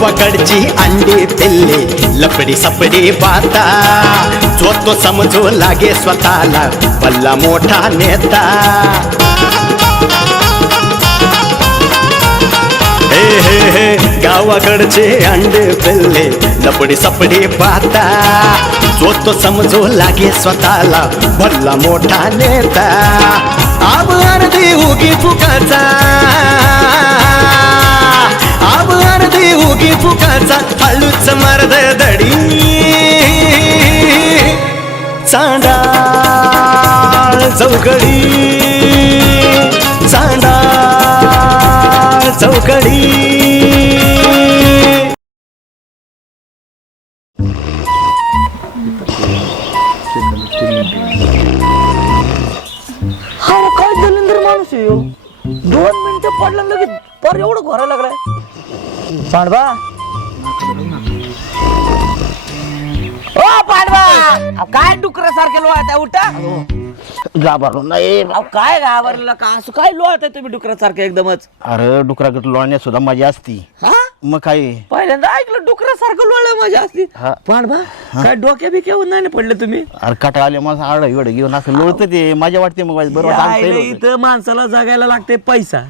गावाकडची अंडी पिल्ले लपडी सपडी बाता जो तो समजू लागे स्वतःला भल्ला मोठा नेता हे हे हे गावाकडचे अंडे पिल्ले लपडी सपडी पाहता जो तो समजू लागे स्वतःला भल्ला मोठा नेता आब अर्धी उगी फुकाचा आब अर्धी उगी फुकाचा हळूच मर्द दडी चांडाळ चौकडी चांडाळ चौकडी हा काय दलिंदर माणूस आहे ह्यो. 2 मिनिटं पडलं लगेच पर एवढं घोरायला लागलाय पांडवा ओ पांडवा अहो, काय डुकरासारखे लोळत आहे उठा घाबरलो नाही. अहो काय घाबरलेला का असं काय लोळत आहे तुम्ही डुकरासारखे एकदमच अरे डुकरागत लोळण्यात सुद्धा मजा असती. हा मग काय पहिल्यांदा ऐकलं डुकरासारखं लोळलं माझ्या असती हा. पांडवा काय डोक्या बिक्यावर नाही ना पडलं तुम्ही अरे कटा आले मग आड इकडे घेऊन असं लोळत ते मजा वाटते मग बरोबर यायला इथं माणसाला जगायला लागते पैसा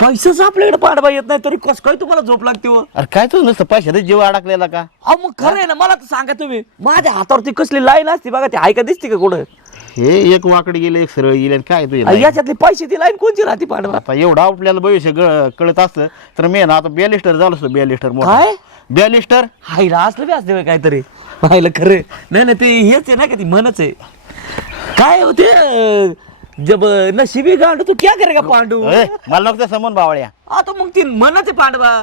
पैसाच आपल्याकडे पांडवा येत नाही तरी कस काय तुम्हाला झोप लागते हो? अरे काय तुझं नसतं पैशात जीव अडकलेला का? अहो मग खरं आहे ना मला तर सांगा तुम्ही माझ्या हातावरती कसली लाईन असते बघा ती ऐका दिसते का कुठं हे एक वाकडी गेले एक सरळ गेले आणि काय तुझे याच्यातली पैशाची लाईन कोणची राहते पांडवा आता एवढं आपल्याला भविष्य कळत असतं तर मी ना आता बॅलिस्टर झालो असतो बॅलिस्टर काय बॅलिस्टर हायला असलं बी असते काहीतरी पाहिलं खरं नाही ना ते हेच आहे ना का ती म्हणच आहे काय होते जब नशिबी गांडू तू क्या करेगा पांडू मला नको समोर बावळ्या आता मग ती म्हणच आहे पांडवा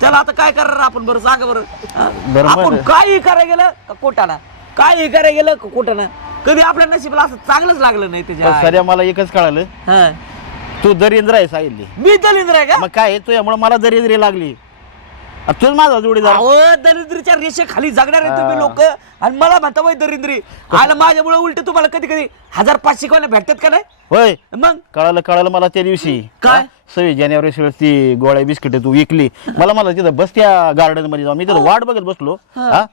त्याला आता काय करणार आपण बरं सांगा बरं हा? बरोबर. आपण काही करायला गेलं का कोटाला काही करायला गेलं का कोटाना कधी आपल्या नशिबाला असं चांगलंच लागलं नाही त्याच्या सध्या मला एकच कळालं हा. तू दरिंद्र आहे सांगितली मी दलिंद्र आहे का मग काय तुझ्यामुळे मला दरिंद्री लागली तूच माझा जोडीदार अहो दरिद्रीच्या रेषेखाली जगणार आहे तुम्ही लोक आणि मला म्हणता बाई दरिद्री आला माझ्यामुळे उलट तुम्हाला कधी कधी 1500 शिकवायला भेटतात का नाही होय मग कळालं मला त्या दिवशी काय? 26 जानेवारी ती गोळ्या बिस्किट तू विकली मला तिथं बस त्या गार्डन मध्ये जाऊ मी तिथं वाट बघत बसलो हा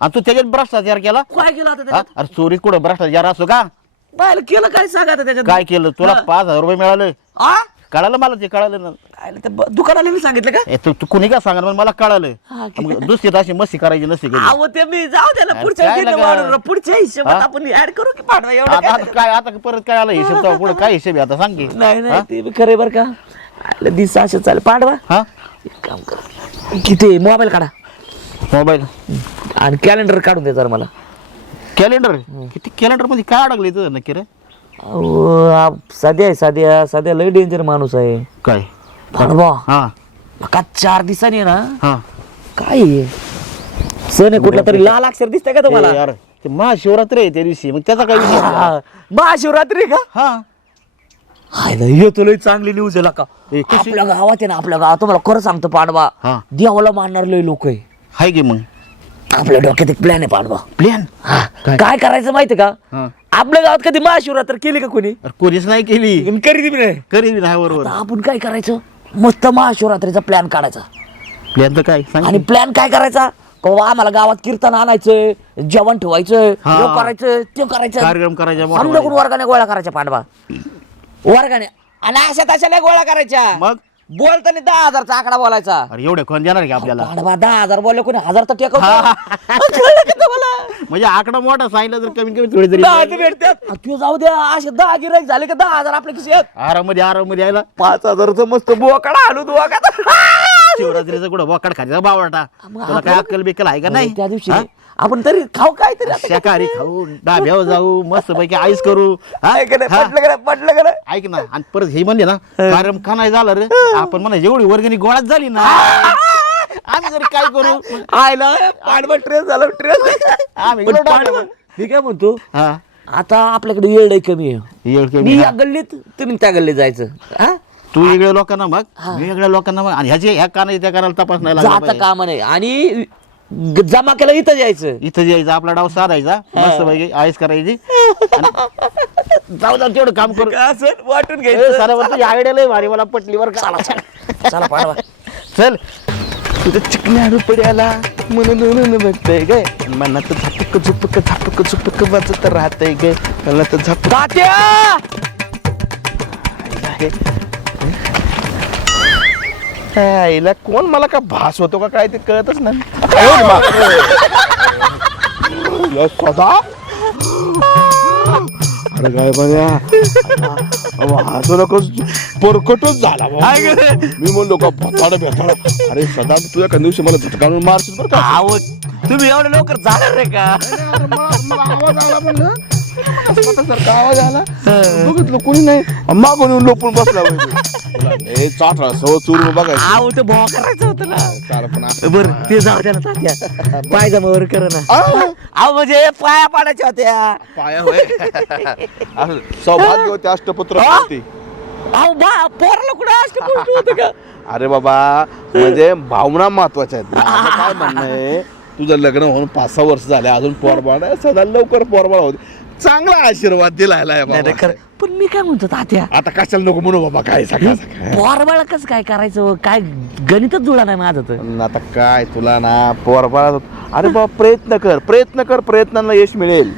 आणि तू त्याच्यात भ्रष्टाचार केला काय केलं आता हा? त्याच्यात अरे चोरीत कुठं भ्रष्टाचार असो का पाहिलं केलं काय सांगा आता त्याच्यात काय केलं तुला 5000 रुपये मिळाले आ? कळालं मला ते कळालं ना काय ते दुकानाला मी सांगितलं का तू कुणी का सांगा पण मला कळालं हा, मग दुसरी अशी मस्ती करायची नसती कधी. अहो ते मी जाऊ द्या ना अरे पुढच्या काय वेळी लगा? वाढवू ना. पुढच्या हिशोबात हा? आपण ऍड करू की पाठवा एवढं आता काय? आता काय आता परत काय आलं हिशोब तेव्हा पुढे काय हिशोब आहे आता सांग की नाही नाही ते बी खरं बरं का आपलं दिस असं चालेल पाठवा हा एक काम कर किती मोबाईल काढा मोबाईल आणि कॅलेंडर काढून दे जरा मला कॅलेंडर किती कॅलेंडर मध्ये काय अडकलं तुझं नक्की रे अहो साध्या लय डेंजर माणूस आहे काय पाठवा हा का 4 दिवसांनी ना हा काय आहे? सण आहे कुठला तरी लाल अक्षर दिसतंय का तुम्हाला ए यार ते महाशिवरात्री आहे त्या दिवशी मग त्याचा काय विषय हा, महाशिवरात्री का हा हाय ना हे तुला चांगली न्यूज आहे का ए, कशी? आपल्या गावात आहे ना आपल्या गावात तुम्हाला खरं सांगतो पांडवा हा. देवाला मानणार लय लोक आहे हाय की मग आपल्या डोक्यात एक प्लॅन आहे पांडवा प्लॅन काय करायचं माहिती का हा आपल्या गावात कधी महाशिवरात्र केली का कोणी अरे कोणीच नाही केली करीत बी नाही करी नाही बरोबर आता आपण काय करायचं मस्त महाशिवरात्रीचा प्लॅन काढायचा प्लॅन तर काय सांग आणि प्लॅन काय करायचा बाबा आम्हाला गावात कीर्तन आणायचंय जेवण ठेवायचं हा. हे करायचं ते करायचं कार्यक्रम करायचा मोठा समजा वर्गाने गोळा करायच्या पांडवा वर्गाने आणि अशा तशाला गोळा करायच्या मग बोलताना 10,000चा आकडा बोलायचा अरे एवढे कोण देणार की आपल्याला पांडवा 10,000 बोलले कोणी 1000 तर टेकवतो कळलं का तुम्हाला? म्हणजे आकडा मोठा सांगितलं तर कमी थोडी तरी 10 भेटतात तू जाऊ द्या असे 10 गिराईक झाले का 10,000 आपल्या खिशात आरामध्ये यायला 5,000च मस्त बोकडा आणू शिवरात्रीचा कुठं बोकाड खायचा बावटा तुला काय अक्कल बिक्कल आहे का नाही त्या दिवशी आपण तरी खाऊ काय तरी आता. शाकाहारी खाऊ डाब्यावर जाऊ मस्त पैकी आईस करू हा? आहे का नाही? हा? पटलं का नाही? ऐक ना आणि परत हे म्हणले ना कार्यक्रम का नाही झालं रे आपण म्हणा एवढी वर्गणी गोळाच झाली ना आम्ही जरी काय करू आयला पांडवा ट्रेस झाला ट्रेस आम्ही पण गेलो पांडवा, डाब्यावर. मी काय म्हणतो हा आता आपल्याकडे येळ कमी आहे येळ कमी, मी हा. या गल्लीत तुम्ही त्या गल्लीत जायचं हा? तू वेगळ्या लोकांना मग मी वेगळ्या लोकांना मग आणि ह्या काना त्या कानाला तपास नाही लागला जाता पाहिजे. कामा नाही आणि जमा केलं इथं जायचं इथं यायचं आपला डाव साधायचा मस्त पैकी आईस करायची आणि जाऊ जाऊ तेवढं काम करू असं वाटून सारा आयडिया लय भारी मला पटली वर का चला पांडवा चल तुझ्या चिकन्या रुपड्याला म्हणून बघतय गे मनात झापक झुपक झापक झुपक वाजत राहतय गे मनात झापक तात्या आईला कोण मला का भास होतो का काय ते कळतच नाही सदा अरे काय बघा हसू नकोस परकटच झाला भाऊ. मी म्हणलो का भताड भेताड अरे सदा तुझ्या एका दिवशी मला झटकावून मारशील बरं का आहो तुम्ही एवढं लवकर जाणार रे का आवाज आला म्हणलं स्वतःसारखा आवाज आला बघितलं कोणी नाही मागून येऊन लोपून बसला हे चाठा सव चूर्ण बघायचं आहो ते भोवा करायचं होतं ना चाल पण असं. बर ते जाऊ द्या ना तात्या पायजमावर कर ना आहो म्हणजे पाया पाडायच्या होत्या पाया होय असं सौभाग्य होते अष्टपुत्र होते. अहो बा पोराला कुठं अष्टपुष्ट होतं का अरे बाबा म्हणजे भावना महत्वाच्या आहेत माझं काय म्हणणं आहे तुझं लग्न होऊन 5-6 वर्ष झाले अजून पोरबाळ आहे सदा लवकर पोरबाळ होते चांगला आशीर्वाद दिलाय नाही नाही, बाबा खरं पण मी काय म्हणतो तात्या आता कशाला नको म्हणू बाबा काय सकाळ सकाळ पोरबाळ कसं काय करायचं काय गणितच जुळा नाही माझं तर पण आता काय तुला ना पोरबाळ अरे बाबा प्रयत्न कर प्रयत्नांना यश मिळेल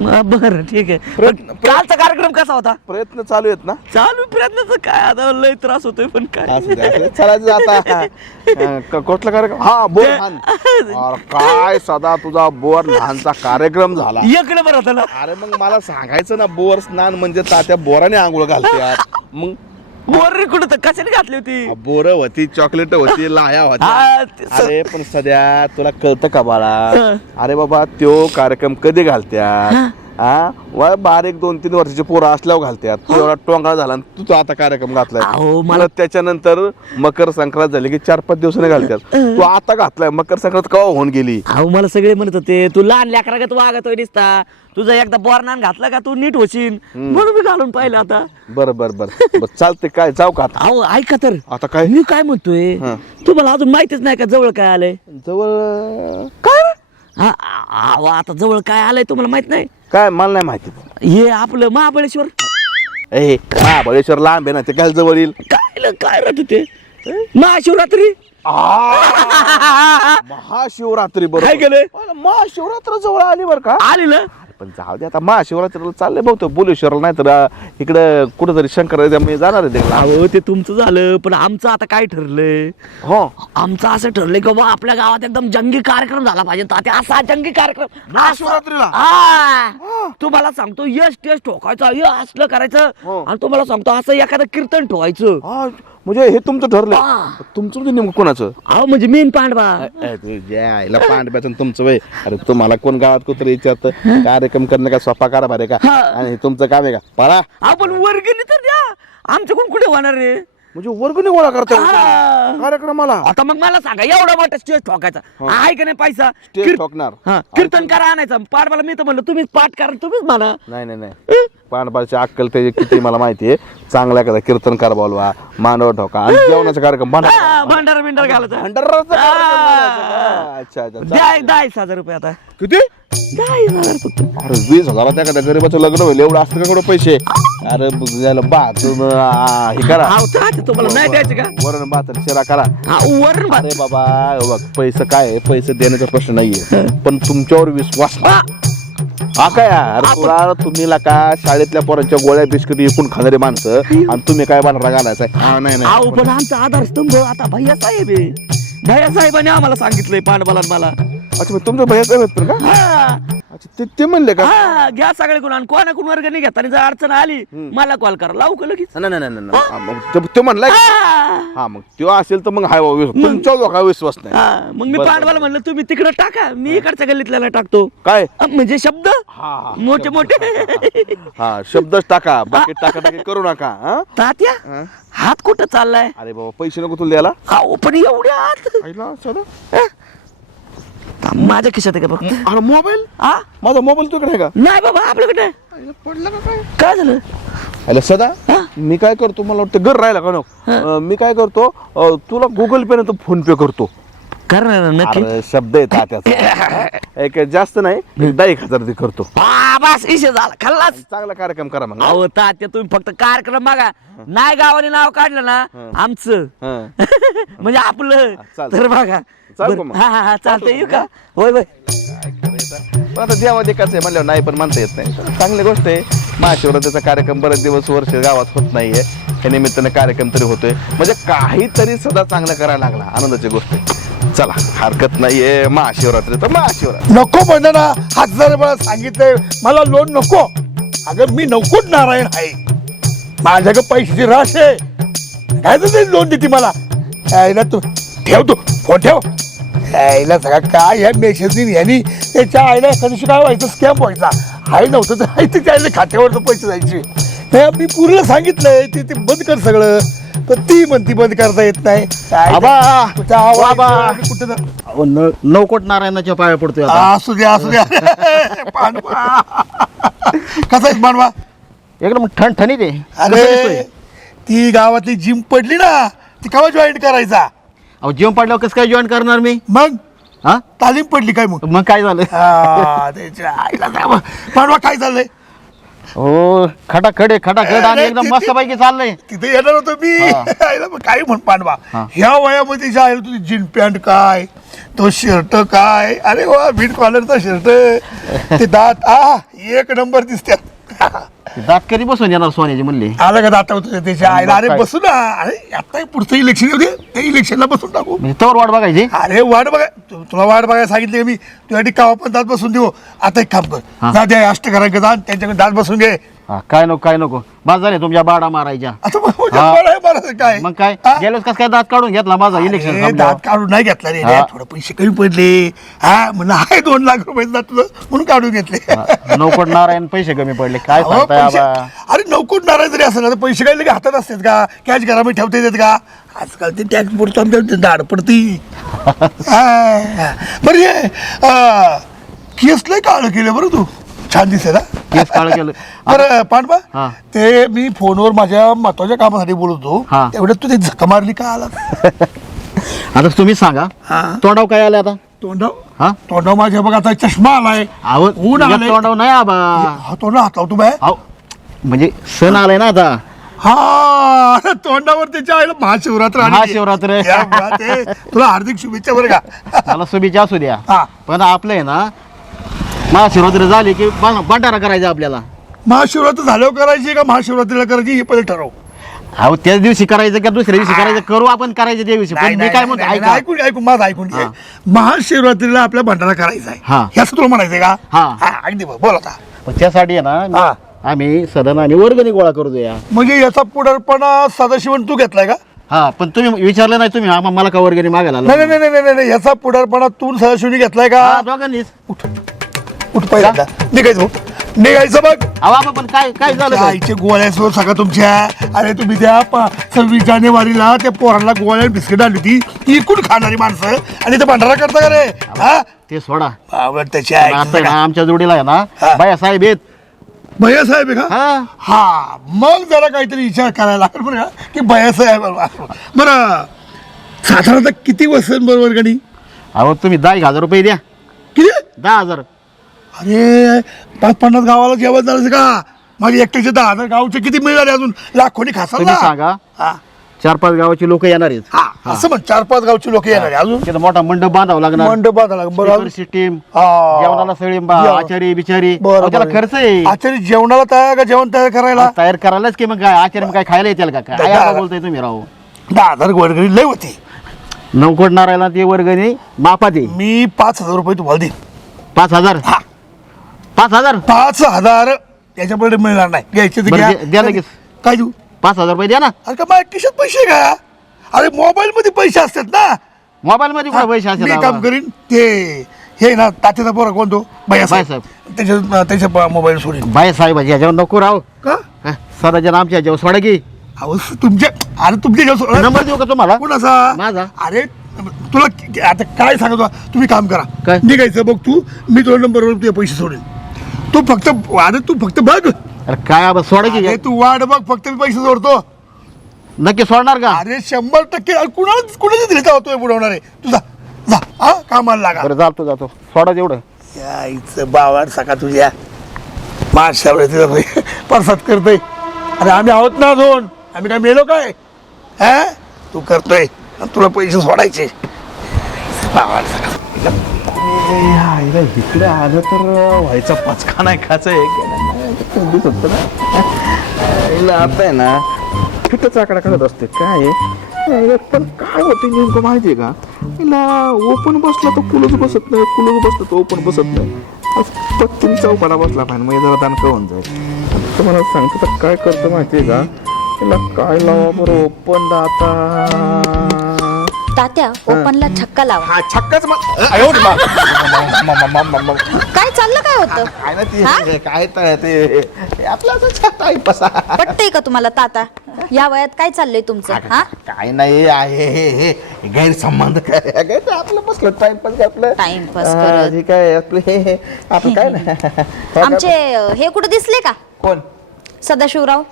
बरं ठीक आहे प्रयत्न- पण कालचा कार्यक्रम कसा होता प्रयत्न चालू आहेत ना चालू प्रयत्नाचं काय आता लय त्रास होतोय पण काय असू दे, असू दे. चालायचं आता कुठला कार्यक्रम हा बोर लहान अरे काय सदा तुझा बोर लहानचा कार्यक्रम झाला इकडे बरं होतं ना अरे मग मला सांगायचं ना बोर स्नान म्हणजे तात्या बोराने आंघोळ घालते मग बोर कुठं तर कशाने घातली होती बोर होती चॉकलेट होती लाया होती हा, ते स- अरे पण सध्या तुला कळतं का बाळा अरे बाबा त्यो कार्यक्रम कधी घालत्यात हा व बारीक 2-3 वर्षाची पोरं असल्यावर घालत्यात तू एवढा टोंगळा झाला आणि तू आता कार्यक्रम घातलाय अहो, मला- मला त्याच्यानंतर मकर संक्रांत झाली की 4-5 दिवसाने घालत्यात तू आता घातलाय मकर संक्रांत केव्हा होऊन गेली अहो मला सगळे म्हणत होते तू लहान लेकरागत वागतोय दिसता तुझा एकदा बोरनान घातला का तू नीट होशील म्हणून मी घालून पाहिलं आता बर चालते काय जाऊ का आता अहो ऐका तर आता काय मी काय म्हणतोय हा. तुम्हाला अजून माहितीच नाही का जवळ काय आलंय जवळ काय रे? हा, अहो, आता जवळ काय आलंय तुम्हाला माहित नाही काय मला नाही माहिती हे आपलं महाबळेश्वर ए महाबळेश्वर लांब आहे ना ते काय जवळ येईल काय राहत ते महाशिवरात्री महाशिवरात्री काय बरोबर केलंय महाशिवरात्र जवळ आली बर का आली ना पण जाऊ दे आता महाशिवरात्रीला चाललंय बहुतेक बोलेश्वरला नाही तर इकडं कुठंतरी शंकर मी जाणार आहे तिकडे अहो ते तुमचं झालं पण आमचं आता काय ठरलंय हो आमचं असं ठरलंय की बा आपल्या गावात एकदम जंगी कार्यक्रम झाला पाहिजे तात्या असा जंगी कार्यक्रम महाशिवरात्रीला? तुम्हाला सांगतो यश टेस्ट ठोकायचं हे असलं करायचं हो. आणि तुम्हाला सांगतो असं एखादं कीर्तन ठेवायचं हा म्हणजे हे तुमचं ठरलंय हा. तुमचं म्हणजे नेमकं कोणाचं अहो म्हणजे मीन पांडवा तुझ्या आईला पांडव्याचं तुमचं वय अरे तुम्हाला कोण गावात कुठे विचारत कार्यक्रम करणं का स्वपा करा भारे का हा. आणि हे तुमचं काम आहे का पळा आपण वर्गणी तर द्या आमच्याकडून कुठे होणार रे म्हणजे वर्गणी गोळा करता हा. कार्यक्रमाला आता मग मला सांगा एवढा मोठा स्टेज ठोकायचा आहे का नाही पैसा स्टेज ठोकणार हा, कीर्तन करा आणायचं पाठवायला मी तर म्हणलं तुम्हीच पाठ करा तुम्हीच म्हणा नाही पांडवाची अक्कल त्याची किती मला माहिती आहे चांगला एखादा कीर्तनकार बोलवा मांडव ठोका आणि जेवणाचा कार्यक्रम हा, भांडारा बिंडारा घालायचा भंडाराचा कार्यक्रम बोलायचा का? अच्छा द्या 10,000 रुपये आता किती 10,000 फक्त अरे 20,000 एखाद्या गरीबाचं लग्न होईल एवढं असतं का कुठं पैसे अरे याला भात हे करा अहो, चालतं, तुम्हाला नाही द्यायचे का वरण भात आणि शिरा करा हा, वरण भात. अरे बाबा हे बघ पैसे काय आहे, पैसे देण्याचा प्रश्न नाहीये पण तुमच्यावर विश्वास हा, हा काय अरे तुला तुम्ही का शाळेतल्या पोरांच्या गोळ्या बिस्किट विकून खाणारे माणसं आणि तुम्ही काय बांधरा घालायचा हा नाही अहो पण आमचा आधारस्तंभ आता भैया साहेब आहे भैया साहेबांनी आम्हाला सांगितलंय पांडवाला आणि मला अच्छा मग तुमच्या भैया साहेब आहेत पण का हा, अच्छा ते म्हणले का हा, घ्या सगळे कोण आणि कोणाकडून वर्गणी घेता आणि जर अडचण आली मला कॉल करा लावू का लगेच नाही हा, मग तो म्हणलाय हा, हा मग तो असेल तर मग हाय बाबा विश्वास तुमच्या लोका विश्वास नाही हा, मग मी बरं, पांडवाला म्हणलं तुम्ही तिकडे टाका मी इकडच्या गल्लीतल्याला टाकतो काय म्हणजे शब्द हा मोठे मोठे हा शब्दच टाका बाकी टाका करू नका हा तात्या हा? हात कुठं चाललाय अरे बाबा पैसे नको तुला द्यायला अहो पण एवढे हात आईला सदा माझ्या खिशात आहे का बघ अरे मोबाईल हा माझा मोबाईल तुझ्याकडे आहे का नाही बाबा आपल्याकडे आहे. पडला का काय काय झालं अरे सदा हा? मी काय करतो मला वाटतं घर राहिला का नको मी काय करतो तुला गुगल पे नाही तर फोन पे करतो करणार ना नक्की अरे शब्द आहे तात्याचा. एक जास्त नाही 10,000 ते करतो. बस इशे झाला खाल्लाच. चांगला कार्यक्रम करा मग. अहो तात्या तुम्ही फक्त कार्यक्रम बघा नाही गावाने नाव काढलं ना आमचं हं. म्हणजे आपलं चालतंय. तर बघा चाल बरं, मग. हा चालतंय येऊ का होय होय पण आता देवा देखाचं आहे म्हणल्यावर नाही पण म्हणता येत नाही. तर चांगली गोष्ट आहे. महाशिवरात्रीचा कार्यक्रम बरेच दिवस वर्ष गावात होत नाहीये. त्या निमित्तानं कार्यक्रम तरी होतोय म्हणजे काहीतरी सदा चांगलं करायला लागला. आनंदाची गोष्ट आहे. चला हरकत नाहीये. महाशिवरात्री तर महाशिवरात्री. नको म्हणजे ना 1000 वेळा सांगितलंय मला लोन नको. अगं मी नकोच नारायण आहे. माझ्याकडे पैशाची राश आहे. काय तर लोन देते मला. यायला तू ठेव तू फोन ठेव. यायला सगळा काय या मेसेजनी यांनी त्याच्या आईला एखाद्या काय व्हायचं स्कॅम व्हायचा. आहे नव्हतं तर आहे त्याच्या आईला खात्यावर पैसे जायचे. नाही मी पूर्ण सांगितलंय ते ते बंद कर सगळं. पण ती म्हणती बंद करता येत नाही. काय आबा, तुझा आवाज आबा. कुठं जा- अहो, नवकोट नारायणाच्या पाया पडतोय आता. असू द्या असू द्या. पांडवा कसा आहे पांडवा? एकदम ठणठणीत आहे. कसं अरे दिसतोय? ती गावातली जिम पडली ना ती केव्हा जॉईन करायचा. अहो जेवण पडल्यावर कसं काय जॉईन करणार मी? मग हा तालीम पडली काय मग? मग काय झालं? त्याच्या आईला जावं. पांडवा काय चाललंय? हो खटाखड आहे खटाखड आणि अरे, एकदम ते- मस्तपैकी चाललंय. तिथे येणार होतो मी. हा. आईला मग काय म्हण पांडवा हा. ह्या वयामध्ये जे आहे तुझी जीन पॅन्ट काय तो शर्ट काय. अरे वा बीट कॉलरचा शर्ट ते दात एक नंबर दिसतात. दात कधी बसून येणार सोन्याची म्हणली? आलं का दात त्याच्या आईला. अरे काय? बसू ना. अरे आता पुढचं इलेक्शन येऊ दे. त्या इलेक्शनला बसून टाकू. म्हणजे तोवर वाट बघायची. अरे वाट बघा तुला वाट बघायला सांगितली का मी तुझ्यासाठी कावा पण दात बसून देऊ. आता एक काम कर हा. जा द्या अष्टकरांकडे जा त्यांच्याकडे दात बसून घे. हा, काय नको काय नको बस झाले तुमच्या बाडा मारायच्या. आता मग हा. बरं आहे, बरं आहे, काय मग काय हा? गेलोच कस काय दात काढून घेतला माझा अरे, इलेक्शन दात काढून नाही घेतला रे. हा. थोडं पैसे कमी पडले. हा म्हणलं आहे 2 लाख रुपये दात तुझं म्हणून काढून घेतले. नवकोट नारायण पैसे कमी पडले काय अहो, सांगताय पैसे- आबा? अरे नौकोट नाराज जरी असेल ना तर पैसे काही लगे हातात असतात का? कॅश घरामध्ये ठेवता येतात का? आजकाल ते टॅक्स पडतो आमच्या दाड पडती. बरं ये केस लय काळ केलं बरं तू. छान दिसेल ना. केस काळं केलं. बरं पांडवा हा. ते मी फोनवर माझ्या महत्वाच्या कामासाठी बोलतो हा. तेवढ्यात तू ते झक मारली का आला. आता तुम्ही सांगा हा. तोंडाव काय आलं आता? तोंडाव हा तोंडाव माझ्या बघ आता चष्मा आलाय. अहो ऊन आलंय. तोंडाव नाही आबा. हा तोंड हात लावतो बाय. अहो म्हणजे सण आलाय ना आता. हा तोंडावर त्याच्या आईला महाशिवरात्र आली. महाशिवरात्र. क्या बात आहे. तुला हार्दिक शुभेच्छा बरं का. मला शुभेच्छा असू द्या हा. पण आपलं आहे ना महाशिवरात्री झाली की भंडारा करायचा आपल्याला. महाशिवरात्र झाल्यावर करायची का महाशिवरात्रीला करायची हे पहिले ठरव. अहो त्याच दिवशी करायचं का दुसऱ्या दिवशी करायचं करू आपण करायचं त्या दिवशी पण मी काय म्हणतो ऐका ऐकून ऐकून माझं ऐकून घे. हा. महाशिवरात्रीला आपल्या भंडारा करायचा आहे. हा. हे असं तुला म्हणायचंय का? हा. अगदी बरं. बोल आता. पण त्यासाठी आहे ना हा. आम्ही सदन आणि वर्गणी गोळा करू द्या. म्हणजे याचा पुढारपणा सदाशिवन तू घेतलाय का? हा पण तुम्ही विचारलं नाही तुम्ही मला का वर्गणी मागायला आला? नाही नाही नाही नाही नाही याचा पुढारपणा तू सदाशिवनी घेतलाय का? हा, दोघांनीच. उठ पहिल्यांदा निघायचं भाऊ. निघायचं बघ. अहो आबा, पण काय काय झालं त्या काय? आईचे गोळ्यासवर सगळं तुमच्या. अरे तुम्ही त्या 26 जानेवारीला त्या पोरांना गोळ्या बिस्किट आली होती ती इकून खाणारी माणसं आणि ते भंडारा करता का रे? हा ते सोडा. आवड त्याची पण आता आहे ना आमच्या जोडीला आहे ना हा. बाया साहेब आहेत. भैया साहेब आहे का? हा हा मग जरा काहीतरी विचार करायला लागेल बरं का की भैया साहेब बरं साधारणतः किती बसेल बरोबर गणी? अहो तुम्ही 10,000 रुपये द्या. किती? 10,000. अरे 5-50 गावाला जेवण झालं का? माझे एकट्याचे 10,000 गावचे किती मिळाले अजून लाखोनी खासाल तुम्ही ना. सांगा हा 4-5 गावाची लोक येणार आहेत. हा असं म्हण 4-5 गावची लोक येणार आहे अजून. तिथं मोठा मंडप बांधावा लागणार. मंडप बांधायला लागेल. बरं अजून? सिस्टीम हा. जेवणाला सगळी जेवण. आचारी बिचारी बरं, अहो, त्याला बरं. खर्च आहे. आचारी जेवणाला तयार का जेवण तयार करायला? तयार करायलाच की मग काय आचारी मग काय खायला येतील का काय 10,000. बोलताय तुम्ही राहू? 10,000 वर्गणी लय होती. नवकोट नारायला ते वर्गणी मापात आहे. मी 5,000 रुपये तुम्हाला देईन. 5,000. हा. 5,000. 5,000 त्याच्यापुढे मिळणार नाही. घ्यायचे तर बरं, घ्या. द्या लगेच. काय देऊ? 5,000 रुपये द्या ना. अरे का माझ्या खिशात पैसे का? अरे मोबाईल मध्ये पैसे असतात ना. मोबाईल मध्ये कुठे पैसे असेल मी आबा? काम करीन ते हे ना तात्याचा पोरा कोणतो भैया बायासाहेब. त्याच्या मोबाईल सोडीन बाय साहेबाजी ह्याच्यावर नको राहू. का? सदाच्या आमच्या ह्याच्यावर सोडा की. अहो तुमच्या अरे तुमच्या नंबर देऊ का तुम्हाला? कोणाचा? माझा. अरे तुला आता काय सांगतो तुम्ही काम करा. काय? निघायचं बघ तू. मी तुला नंबरवर तुझे पैसे सोडेन. तू फक्त बघ. अरे काय आबा सोडा की. अरे तू वाट बघ फक्त मी पैसे सोडतो. नक्की सोडणार का? अरे 100% कुणाला दिले तेव्हा तू बुडवणार आहे तुझा जा हा कामाला लागा. बरं जातो सोडा जेवढं. यायचं बावड सका तुझ्या माशावर परसाद करतोय. अरे आम्ही आहोत ना अजून, आम्ही काय मेलो काय? हा तू करतोय आणि तुला पैसे सोडायचे. बावड सका इकडे आलं तर व्हायचा पचका नाही खायचा आता आहे ना फिटच आकडा काढत असते काय आहे. पण काय होतं नेमकं माहितीये का, हिला ओपन बसला तर कुलच बसत नाही, कुलच बसलं तर ओपन बसत नाही. पत्तून चौकाला बसला पाहिजे मग जरा दान होऊन जाईल. तर मला सांगतो तर काय करतो माहितीये का, तिला काय लावा बरं ओपन आता. तात्या ओपनला छक्का लावा. हा छक्काच काय चाललं काय होतं? काय ना ते काय ते आपला टाईमपास. पटतंय का तुम्हाला ताता? या वयात काय चाललंय तुमचं? हा काय नाही आहे हे गैरसंबंध काय आपलं बसलं टाइमपास आपलं टाइमपास करत. हे काय आपलं हे आपलं काय ना आमचे हे कुठे दिसले का? कोण सदाशिवराव.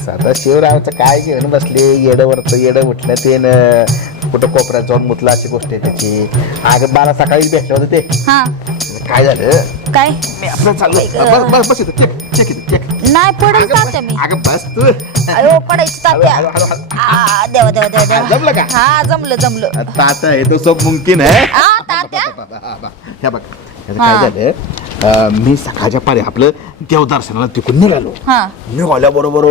सदाशिवरावचं काय घेऊन बसले येडवरचं येडं उठलं ते कुठं कोपऱ्यात जाऊन मुतला अशी गोष्ट आहे त्याची. अगं मला सकाळी भेटलं होतं ते. हा काय झालं काय? मी आपलं चाललो बस बस इथं चेक नाही पडेल तात्या मी. अगं बस तू अयो पडायची तात्या. देवा देवा देवा देवा. जमलं का? हा जमलं. ताता हे तो सब मुमकिन आहे. हा तात्या. ह्या बघ याचं काय झालं, मी सकाळच्या पारी आपलं देवदर्शनाला तिकडून निघालो. हा निघाल्या बरोबर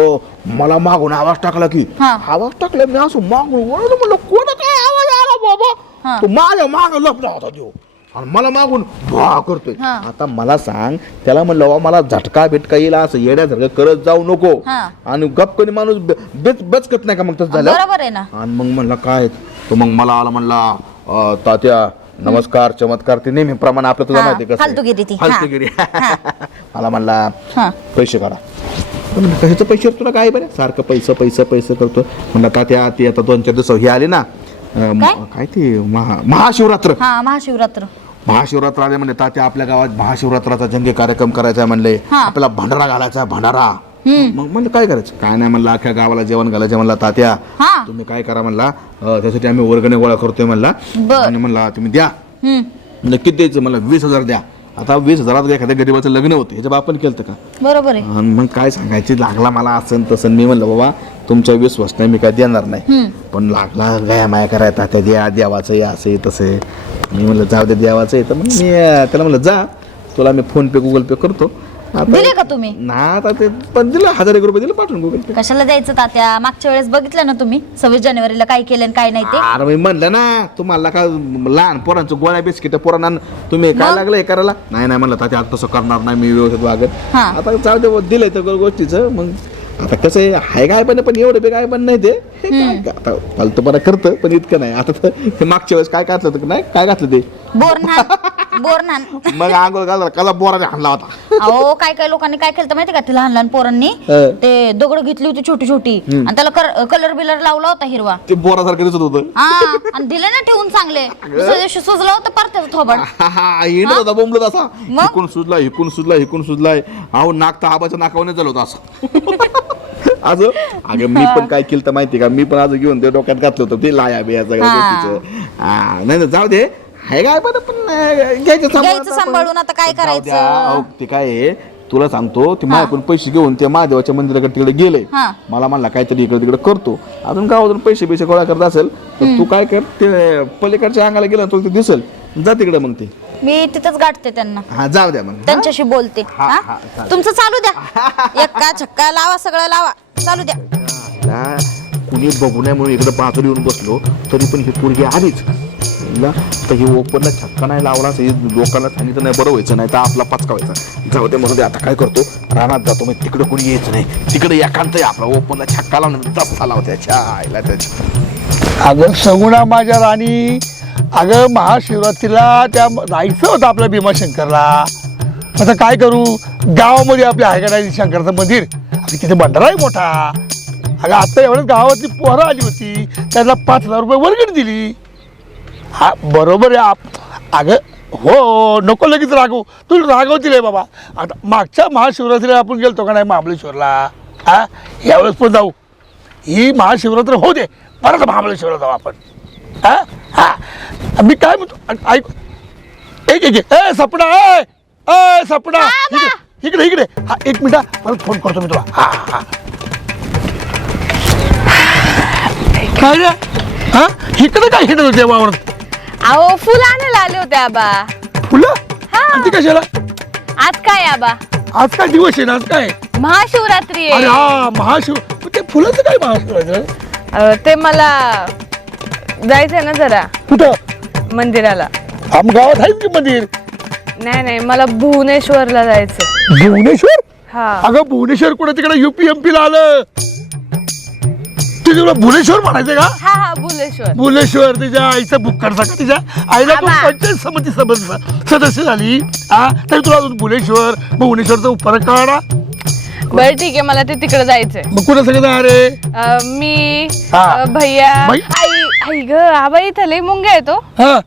मला मागून आवाज टाकला की हा. आवाज टाकला मी असं मागून वळलो, म्हणलं कोण काय आवाज आला बाबा. हा. तो माझ्या माग लपला होता तो आणि मला मागून भा करतोय. हा. आता मला सांग, त्याला म्हणलं बाबा मला झटका बिटका येईल असं येण्यासारखं करत जाऊ नको. हा. आणि गपकनी माणूस बचकत नाही का मग तसं झालं. बरोबर आहे ना. आणि मग म्हणला काय तो मग मला आला म्हणला तात्या नमस्कार चमत्कार ते नेहमीप्रमाणे आपलं तुला हा, माहिती कसं आहे. फालतूगिरी ती. फालतूगिरी. मला म्हणला हा. पैसे काढा. कशाचं पैसे तुला काय बरं सारखं पैसे करतो. म्हणलं तात्या ते आता 2-4 दिवस हे आले ना काय ते महाशिवरात्र. हा महाशिवरात्र आले म्हणले तात्या आपल्या गावात महाशिवरात्राचा जंगी कार्यक्रम करायचा आहे म्हणले. हा. आपल्याला भंडारा घालायचा भंडारा. मग म्हणलं काय करायचं काय नाही म्हणलं अख्ख्या गावाला जेवण घालायचं म्हणला तात्या हा. तुम्ही काय करा म्हणला त्यासाठी आम्ही वर्गणी गोळा करतोय म्हणला. बर. आणि म्हणला तुम्ही द्या. नक्कीच द्यायचं म्हणलं 20,000 द्या. आता 20,000 एखाद्या गरीबाचं लग्न होतं ह्याच्या बापान केलं का. बरोबर आहे. आणि मग काय सांगायची लागला मला असं तसं. मी म्हणलं बाबा तुमच्या विश्वास नाही मी काय देणार नाही. पण लागला गया माया करायचा त्या द्या देवाचं या असं तसं. मी म्हणलं जाऊ दे देवाचं आहे तर मग मी त्याला म्हणलं जा तुला मी फोन पे गुगल पे करतो. दिले का तुम्ही? ना आता ते पण दिलं 1,000 रुपये दिलं पाठवून गुगल पे. कशाला द्यायचं तात्या? मागच्या वेळेस बघितलं ना तुम्ही 26 जानेवारीला काय केलं आणि काय नाही ते. अरे मी म्हणलं ना तुम्हाला का लहान पोरांचं गोळ्या बिस्किट पोरांना तुम्ही काय लागलं हे करायला. नाही म्हणलं तात्या आता तसं करणार नाही मी व्यवस्थित वागत. हा. आता जाऊ दे दिलंय तर गोष्टीचं. मग आता कसं आहे काय पण एवढं बी काय पण नाही ते हे काय आता फालतूपणा करतं पण इतकं नाही. आता तर हे मागच्या वेळेस काय घातलं होतं नाही काय घातलं ते बोरनान मग आंघोळ घालला कला बोराने हाणला होता. अहो काय लोकांनी काय केलं माहिती का? ते लहान पोरांनी ते दगड घेतली होती छोटी आणि त्याला कलर बिलर लावला होता हिरवा. ते बोरासारखं दिसत होतं. हा आणि दिले ना ठेवून चांगले. दुसऱ्या दिवशी सुजला होता परत थोबड. हिंडत होता बोंबलत असा मग? इकून सुजलाय अहो नाक तर आबाच्या नाकावरच झालं होतं असं. अजून अगं मी पण काय केलं तर माहिती का मी पण आज घेऊन ते डोक्यात घातलं होतं ते लाया बिया सगळ्या गोष्टीचं. नाही जाऊ दे हाय काय पण घ्यायचं सांभाळून आता काय करायचं? ते काय आहे तुला सांगतो ते माझ्याकडून पैसे घेऊन ते महादेवाच्या मंदिराकडे तिकडे गेले. हा. मला म्हणला काहीतरी इकडे तिकडे करतो. अजून गावातून पैसे गोळा करत असेल तर तू काय कर ते पलीकडच्या अंगाला गेला तुला ते दिसेल जा तिकडे. मग ते मी तिथंच गाठते त्यांना. हा जाऊ द्या मग त्यांच्याशी बोलते. हा, हा? हा, चालेल. तुमचं चालू द्या. एक्का छक्का लावा सगळं लावा चालू द्या. ना कुणी बघू नये म्हणून इकडे बाजूला येऊन बसलो तरी पण ही पोरगी आलीच ना. तर ही ओपनला छक्का नाही लावला लोकांना सांगितलं नाही बरं व्हायचं नाही तर आपला पचका व्हायचा. जाऊ दे म्हणून आता काय करतो रानात जातो मग तिकडे कोणी यायचं नाही. तिकडे एकांत आहे आपला ओपनला छक्का लावून दस्ता लावता त्याच्या आईला त्याच्या. अगं सगुणा माझ्या राणी अगं महाशिवरात्रीला त्या जायचं होतं आपल्या भीमाशंकरला. आता काय करू गावामध्ये आपल्या आहे शंकरचं मंदिर अगं तिथे भंडारा आहे मोठा. अगं आता एवढ्याच गावातली पोरं आली होती त्याला 5,000 रुपये वर्गणी दिली. हा बरोबर आहे अगं हो नको लगेच रागव तू रागवतील आहे बाबा. आता मागच्या महाशिवरात्रीला आपण गेलतो का नाही महाबळेश्वरला. हा यावेळेस पण जाऊ. ही महाशिवरात्र होऊ दे परत महाबळेश्वरला जाऊ आपण. हा हा मी काय म्हणतो ऐक एक एक एक. ए सपना ए सपना इकडे इकडे हा, एक मिनिट परत फोन करतो मी तुला. हा हा काय रे हा इकडे काय हिंडत होते वावरात? अहो फुलं आणायला आले होते आबा. फुलं हा. आणि ती कशाला? आज काय आबा? आज काय दिवस आहे ना आज काय? महाशिवरात्री अरे आहे. हा महाशिव ते फुलाचं काय महाशिवराचं? ते मला जायचंय ना जरा कुठं? मंदिराला. आम गावात आहे की मंदिर? नाही नाही मला भुवनेश्वरला जायचं. भुवनेश्वर? हा. अगं भुवनेश्वर कुठे तिकडे UP-MP ला आलं. तुला भुवनेश्वर म्हणायचं का? हा हा भुवनेश्वर. भुवनेश्वर तिच्या आईचं बुक्कडचा का तिच्या आईला तू आबा. पंचायत समिती सदस्य झाली हा तरी तुला अजून भुवनेश्वरचा फरक कळा. बरं ठीक आहे मला ते तिकडे जायचंय. मग कुठं सगळं जा रे? मी हा. भैया बाई. आई आई ग आबा इथं लय मुंग्या येतो. हा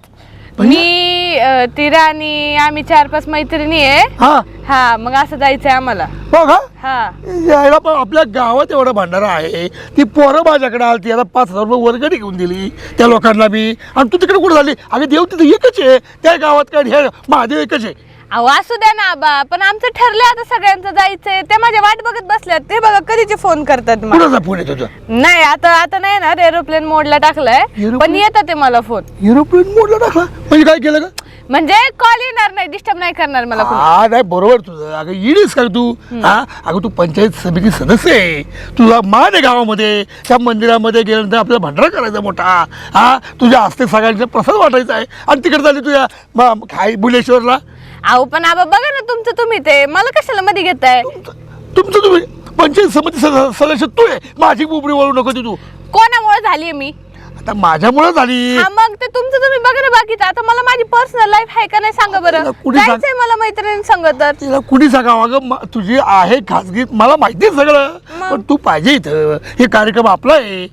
मी ती राणी आम्ही 4-5 मैत्रिणी आहे. हा हा मग असं जायचंय आम्हाला. बघ हा हा यायला पण आपल्या गावात एवढा भंडारा आहे ती पोरं माझ्याकडे आलती आता 5,000 रुपये वर्गणी घेऊन दिली त्या लोकांना मी आणि तू तिकडे कुठे झाली? अगं देव तिथे एकच आहे त्या गावात काय हे महादेव एकच आहे. अहो असू द्या ना आबा पण आमचं ठरलंय आता सगळ्यांचं जायचंय. ते माझ्या वाट बघत बसल्यात. ते बघा कधीचे फोन करतात मला. कुणाचा फोन येतो तुझा? नाही आता नाही ना एरोप्लेन मोडला टाकलाय Aeroplane? पण येतात ते मला फोन. एरोप्लेन मोडला टाकला म्हणजे काय केलं का? म्हणजे कॉल येणार नाही डिस्टर्ब नाही करणार मला कोणी. हा नाही बरोबर तुझं. अगं येडीस का तू हा अगं तू पंचायत समिती सदस्य आहे तुझा मान आहे गावामध्ये त्या मंदिरामध्ये गेल्यानंतर आपल्याला भंडारा करायचा मोठा हा तुझ्या हस्ते सगळ्यांचा प्रसाद वाटायचा आहे आणि तिकडे झाली तुझ्या काय भुवनेश्वरला. अहो पण आबा बघा ना तुमचं तुम्ही ते मला कशाला मध्ये घेताय. तुमचं तुम्ही पंचायत समिती सदस्य तू आहे माझी बुबडी वळू नको तू. कोणामुळे झालीये मी? आता माझ्यामुळे झाली. हा मग ते तुमचं तुम्ही बघा ना बाकीचं. आता मला माझी पर्सनल लाईफ आहे का नाही सांगा बरं. तिला कुणी सांग- जायचंय मला मैत्रिणी संग तर. तिला कुणी सांगावं अगं तुझी आहे खाजगी मला माहिती आहे सगळं पण तू पाहिजे इथं हे कार्यक्रम आपला आहे.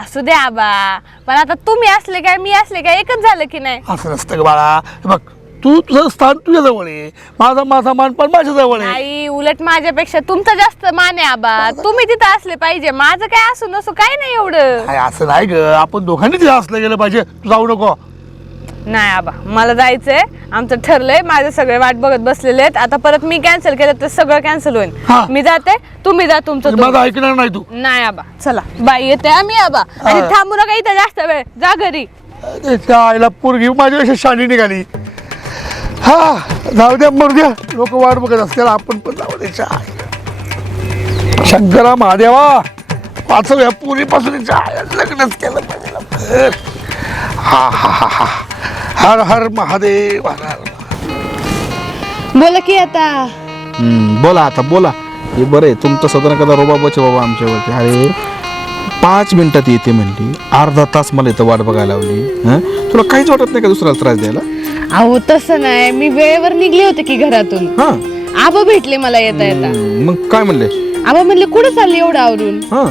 असू द्या आबा पण आता तुम्ही असले काय मी असले काय एकच झालं की नाही. असं नसतं ग बाळा. हे बघ तू तुझं स्थान तुझ्या जवळ आहे माझा मान पण माझ्या जवळ आहे. नाही उलट माझ्यापेक्षा तुमचं जास्त मान आहे आबा. तुम्ही तिथं असले पाहिजे. माझं काय असू नसू काय नाही एवढं. काय असं नाही ग आपण दोघांनी तिथे असलं गेलं पाहिजे. तू जाऊ नको. नाही आबा मला जायचंय. आमचं ठरलंय. माझे सगळे वाट बघत बसलेले आहेत. आता परत मी कॅन्सल केलं तर सगळं कॅन्सल होईल. हा. मी जाते तुम्ही जा तुमचं माझं तुम्ही. ऐकणार नाही तू. नाही आबा चला बाई येते आम्ही आबा. आणि हा. थांबू नका इथं जास्त वेळ. जा घरी. त्याच्या आईला पोरगी माझ्यापेक्षा शाणी निघाली. हा जाऊ द्या मरू द्या लोक वाट बघत असतील आपण पण जाऊ द्यायच्या. शंकरा महादेवा वाचव या पुरीपासून लग्नच केलं पाहिजे. हा हा हा हा हर हर महादेव हर हर. बोला की आता. बोला आता बोला. हे बरं आहे तुमचं सदन कदा रोबाबाचे बाबा आमच्यावरती. अरे 5 मिनिटात येते म्हणली अर्धा तास मला इथं वाट बघायला लावली. हं? तुला काहीच वाटत नाही का दुसऱ्याला त्रास द्यायला? अहो तसं नाही मी वेळेवर निघले होते की घरातून. हा आबा भेटले मला येता येता. मग काय म्हणले? आबा म्हणले कुठे चालली एवढं आवरून? हा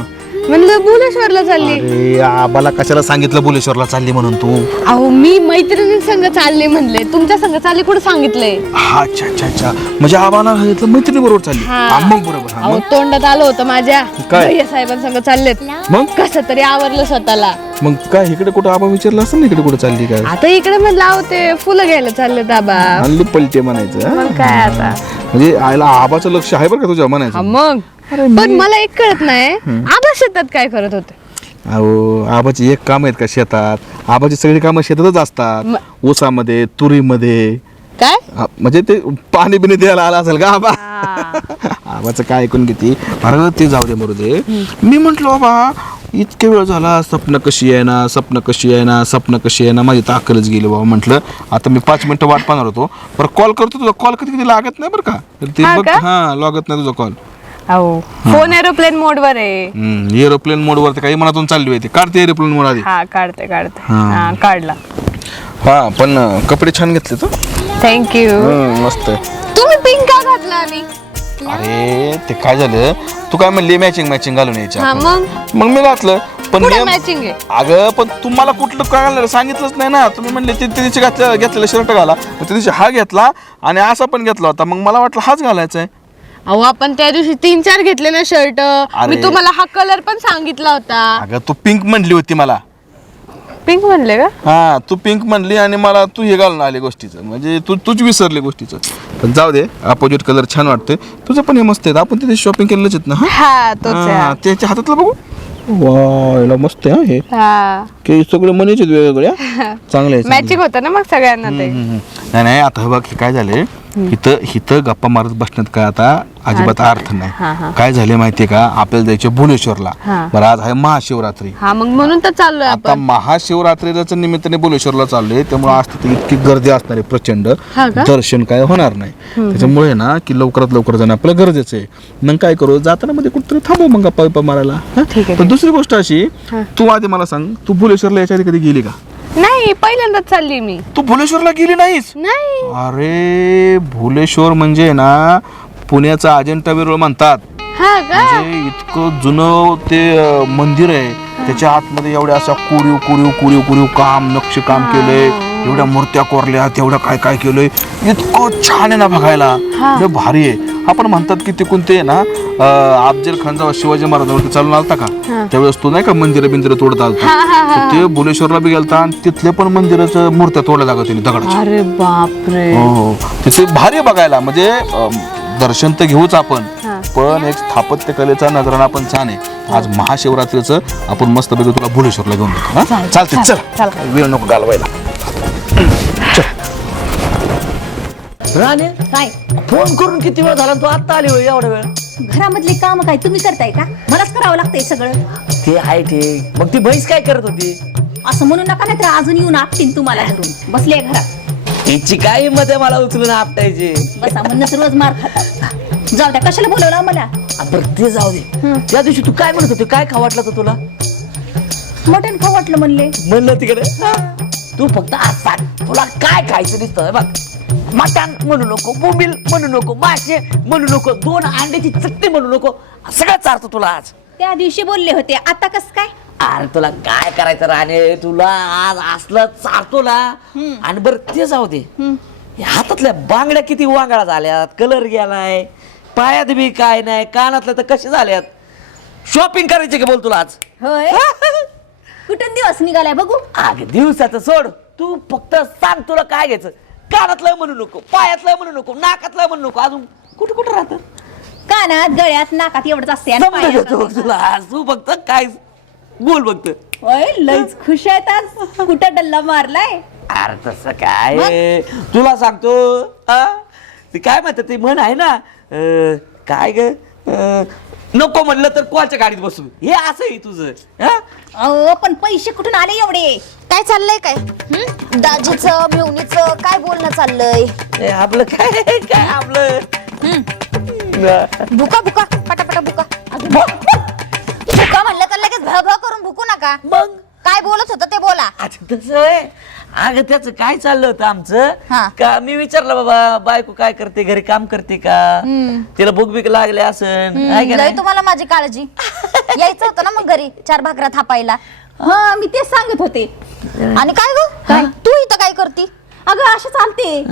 म्हणलं भुवनेश्वरला चालली. अरे आबाला कशाला सांगितलं भुवनेश्वरला चालली म्हणून तू? अहो मी मैत्रिणी संग चालले म्हणले. तुमच्या संग चालले कुठे सांगितलंय? हा अच्छा अच्छा अच्छा म्हणजे आबाला सांगितलं मैत्रिणी बरोबर चालली. हा. हा, मग बरोबर. हा, अहो मग? तोंडात आलं होतं माझ्या. काय? भैया साहेबांसंग चाललेत. मग कसं तरी आवरलं स्वतःला. मग काय इकडे कुठं आबा विचारलं असं ना इकडे कुठं चालली काय? आता इकडे म्हणलं अहो ते फुलं घ्यायला चाललेत आबा. हल्ली पलटे म्हणायचं. हा? मग काय आता. म्हणजे आईला आबाचं लक्ष आहे बरं का तुझ्या हा म्हणायचं. मग पण मला एक कळत नाही आबा शेतात काय करत होते? अहो आबाची एक काम आहेत का शेतात? आबाची सगळी कामं शेतातच असतात. ऊसामध्ये तुरीमध्ये. काय म्हणजे ते पाणी बिणी द्यायला आला असेल का आबा? आबाचं काय ऐकून घेते अरे ते जाऊ दे मरू दे. मी म्हंटलो बाबा इतके वेळ झाला स्वप्न कशी आहे ना स्वप्न कशी आहे ना स्वप्न कशी आहे ना माझी ताकदच गेली बाबा. म्हटलं आता मी 5 मिनिटं वाट पाहणार होतो पर कॉल करतो तुझा कॉल कधी कधी लागत नाही बरं का. तर ते हा बघ का? हा लागत नाही तुझा कॉल. अहो फोन एरोप्लेन मोड वर आहे. एरोप्लेन मोड वरती काही मनातून चालली होती काढते एरोप्लेन मोड आधी. हा काढते हा काढला. हा पण कपडे छान घेतले तर. थँक्यू. मस्त आहे. तुम्ही पिंक का घातला आणि? अरे ते काय झालं तू काय म्हणली मॅचिंग घालून यायच्या हा मग मग मी घातलं पण कुठे नेम- मॅचिंग आहे? अगं पण तुम्हाला कुठलं काय घालणार सांगितलंच नाही ना. तुम्ही म्हणले ते दिवशी घेतलेला शर्ट घाला मग त्या दिवशी हा घेतला आणि असा पण घेतला होता मग मला वाटलं हाच घालायचा आहे. अहो आपण त्या दिवशी 3-4 घेतले ना शर्ट. मी तुम्हाला हा कलर पण सांगितला होता. अगं तू पिंक म्हणली होती मला. पिंक म्हणले का? हा तू पिंक म्हणली आणि मला तू हे घालून आली गोष्टीचं, म्हणजे तूच विसरली गोष्टीचं. पण जाऊ दे, अपोजिट कलर छान वाटते. तुझं पण हे मस्त आहे. आपण तिथे शॉपिंग केलेलंच आहेत ना? हा तोच आहे हा, हा. त्याच्या हातातलं बघू. वा याला मस्त आहे हा हे. हा की सगळे मनीचे वेगवेगळे हा. चांगले आहे, चांगले मॅचिंग होतं ना मग सगळ्यांना ते. नाही नाही आता हे बघ हे काय झाले, इथं गप्पा मारत बसण्यात काय आता अजिबात अर्थ नाही. काय झाले माहितीये का, आपल्याला जायचे भुलेश्वरला. बरं आज आहे महाशिवरात्री. हा मग म्हणून तर चाललोय आता आपण. महाशिवरात्रीच्या निमित्ताने भुलेश्वरला चाललोय, त्यामुळे आज तिथे इतकी गर्दी असणार आहे प्रचंड, हा का? दर्शन काय होणार नाही. त्याच्यामुळे ना की लवकरात लवकर जाणं आपलं गरजेचं आहे. मग काय करू, जाताना मध्ये कुठतरी थांबू मग गप्पा बिप्पा मारायला. हा? ठीक आहे, पण दुसरी गोष्ट अशी, तू आधी मला सांग, तू भुलेश्वरला याच्या आधी कधी गेली का? नाही पहिल्यांदाच चालली मी. तू भुलेश्वरला गेली नाहीस? नाही. अरे भुलेश्वर म्हणजे ना पुण्याचा अजिंठा वेरूळ म्हणतात. हा का? म्हणजे इतकं जुनं ते मंदिर आहे. त्याच्या आतमध्ये एवढ्या अशा कोरीव काम नक्षीकाम केलंय, एवढ्या मूर्त्या कोरल्यात, एवढं काय काय केलंय, इतकं छान आहे ना बघायला, लय भारी आहे. आपण म्हणतात की तिकून ते ना अफजल खान जेव्हा शिवाजी महाराजांवरती चालून आलता का, त्यावेळेस तो नाही का मंदिरं तोडत आलता, तर ते भुलेश्वरला बी गेलता आणि तिथले पण मंदिराच्या मूर्त्या तोडल्या जागा त्यांनी दगडाच्या. अरे बापरे. हो तिथे भारी आहे बघायला. म्हणजे दर्शन तर घेऊच आपण, पण एक स्थापत्य कलेचा नजराणा पण छान आहे. आज महाशिवरात्रीचं आपण मस्त पैकी तुला भुलेश्वरला घेऊन जातो. हा? चालते चल, वेळ नको घालवायला. राणे काय फोन करून किती वेळ झाला, तू आता आली होय एवढा वेळ? घरामधले काम काय तुम्ही करताय का? मलाच करावं लागतंय सगळं. ते आहे ठीक, मग ती म्हैस काय करत होती? असं म्हणू नका, नाही तर अजून येऊन आपटीन तुम्हाला धरून. बसले घरात. तिची काय हिंमत आहे मला उचलून आपटायची? बसा म्हणून रोज मार खातात. जाऊ द्या, कशाला बोलवलं मला? बरं ते जाऊ दे. त्या दिवशी तू काय म्हणत होती, काय खाऊ वाटलं होतं तुला? मटण खाऊ वाटलं म्हणले. म्हणलं तिकडे तू फक्त आज सांग तुला काय खायचं दिसतं बघ. मटण म्हणू नको, बोंबील म्हणू नको, मासे म्हणू नको, 2 अंड्याची चटणी म्हणू नको, सगळं चारतो तुला आज. त्या दिवशी बोलले होते, आता कस काय? अरे तुला काय करायचं राणे, तुला आज असलं चारतो ना. आणि बरं ते जाऊ दे, या हातातल्या बांगड्या किती वांगळा झाल्यात, कलर गेलाय, पायात बी काय नाही, कानातल्या तर कसे झाल्यात. शॉपिंग करायची का बोल तुला आज? होय. कुठून दिवस निघालाय बघू? अगं दिवसाचं सोड, तू फक्त सांग तुला काय घ्यायचं. कानातलं म्हणू नको, पायातलं म्हणू नको, नाकातलं म्हणू नको, अजून कुठं कुठं राहतं? कानात, गळ्यात, नाकात एवढंच असते. आणि समजा पायात घेतो बघ तुला आज, तू फक्त काय बोल बघत. होय, लईच खुश आहेत आज. कुठं डल्ला मारलाय? अरे तसं काय तुला सांगतो, ते काय म्हणतात ते म्हण आहे ना, काय ग, नको म्हणलं तर कोणाच्या गाडीत बसू, हे असं आहे तुझं. अहो पण पैसे कुठून आले एवढे? काय चाललंय काय? दाजीचं मेवणीचं काय बोलणं चाललंय? हे आपलं काय काय आपलं भुका भुका पटापटा भुका. भुका म्हणलं तर लगेच भळ करून भुकू नका. मग काय बोलत होतं ते बोला. अच्छा तसं आहे. अगं त्याचं काय चाललं होतं आमचं, हा. का मी विचारलं बाबा बायको काय करते, घरी काम करते का, तिला भूक बीक लागले असन, आहे का लय नाही? तुम्हाला माझी काळजी. यायचं होतं ना मग घरी 4 भाकऱ्या थापायला. हा, मी तेच सांगत होते. आणि काय ग काय तू इथं काय करती? अगं असं चालते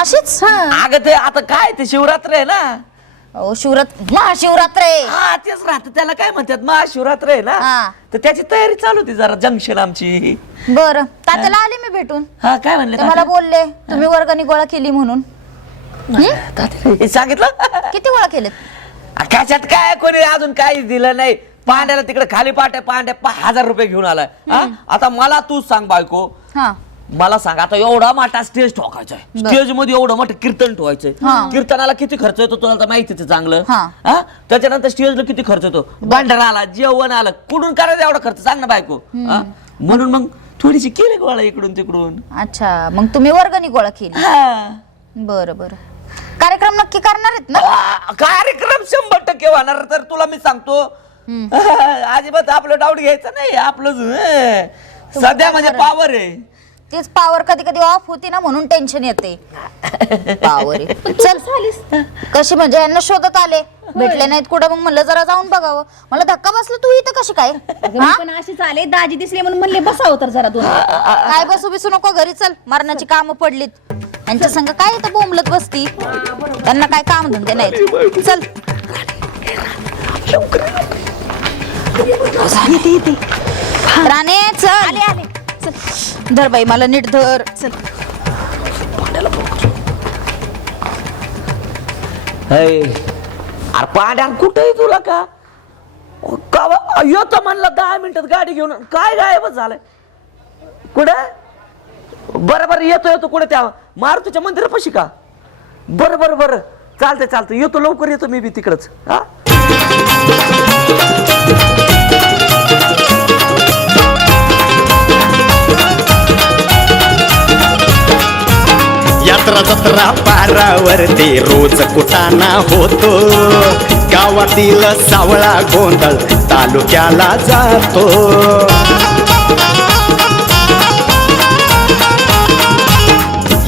अशीच? अगं ते आता काय ते शिवरात्र आहे ना. महाशिवरात्र आहे. हा तेच राहतं, त्याला काय म्हणतात महाशिवरात्र आहे हा. ना, तर त्याची तयारी चालू होती जरा जंक्शन आमची. बरं तात्याला आले मी भेटून. हा काय म्हणले ते मला बोलले तुम्ही वर्गणी गोळा केली म्हणून. हे सांगितलं? किती गोळा केलेत? कशात काय, कोणी अजून काही दिलं नाही. पांड्याला तिकडे खाली पांड्या 1000 रुपये घेऊन आलाय. आता मला तू सांग बायको, हा मला सांग, आता एवढा मोठा स्टेज ठोकायचा आहे, स्टेज मध्ये एवढं मोठं कीर्तन ठेवायचंय. कीर्तनाला किती खर्च येतो तुला तर माहितीच आहे चांगलं. हा त्याच्यानंतर स्टेजला किती खर्च येतो, भांडारा आला, जेवण आलं, कुठून करायचं एवढा खर्च सांग ना बायको. म्हणून मग थोडीशी केली गोळा इकडून तिकडून. अच्छा मग तुम्ही वर्गणी गोळा केली. बरं बरं. कार्यक्रम नक्की करणार आहेत ना? कार्यक्रम 100% होणार. तर तुला मी सांगतो अजिबात आपलं डाऊट घ्यायचं नाही. आपलं सध्या म्हणजे पावर आहे. तेच पावर कधी कधी ऑफ होती ना म्हणून टेन्शन येते. पावर चल झालीस कशी म्हणजे यांना शोधत आले भेटले नाहीत कुठं, मग म्हणलं जरा जाऊन बघावं. मला धक्का बसला तू इथं कशी काय? मी पण अशीच आले, दाजी दिसले म्हणून म्हणले बसावं तर जरा 2. काय बसू बिसू नको घरी चल, मरणाची कामं पडलीत. यांच्या संग काय इथं बोंबलत बसती, त्यांना काय काम धंदे नाहीत. चल राणे चल. आले आले. चल धर बाई मला नीट धर चल. अरे पांड्या कुठे आहे तुला का येतो म्हणलं 10 मिनिटात गाडी घेऊन काय गायबच झालंय कुठे बरं येतो कुठे त्या मारुतीच्या मंदिरापाशी का बरं चालतंय येतो लवकर येतो मी बी तिकडच हा. यात्रा जत्रा पारावरती रोज कुटाणा होतो गावातील सावळा गोंधळ तालुक्याला जातो.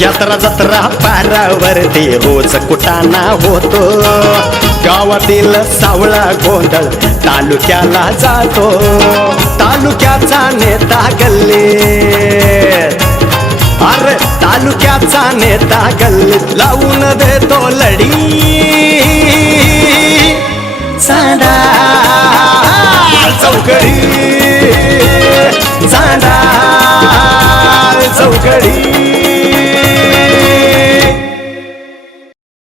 यात्रा जत्रा पारावरती रोज कुटाणा होतो गावातील सावळा गोंधळ तालुक्याला जातो. तालुक्याचा नेता गल्लीत अरे तालुक्याचा नेता गल्लीत लावून देतो लढी. चांदा चौकडी चांदा चौकडी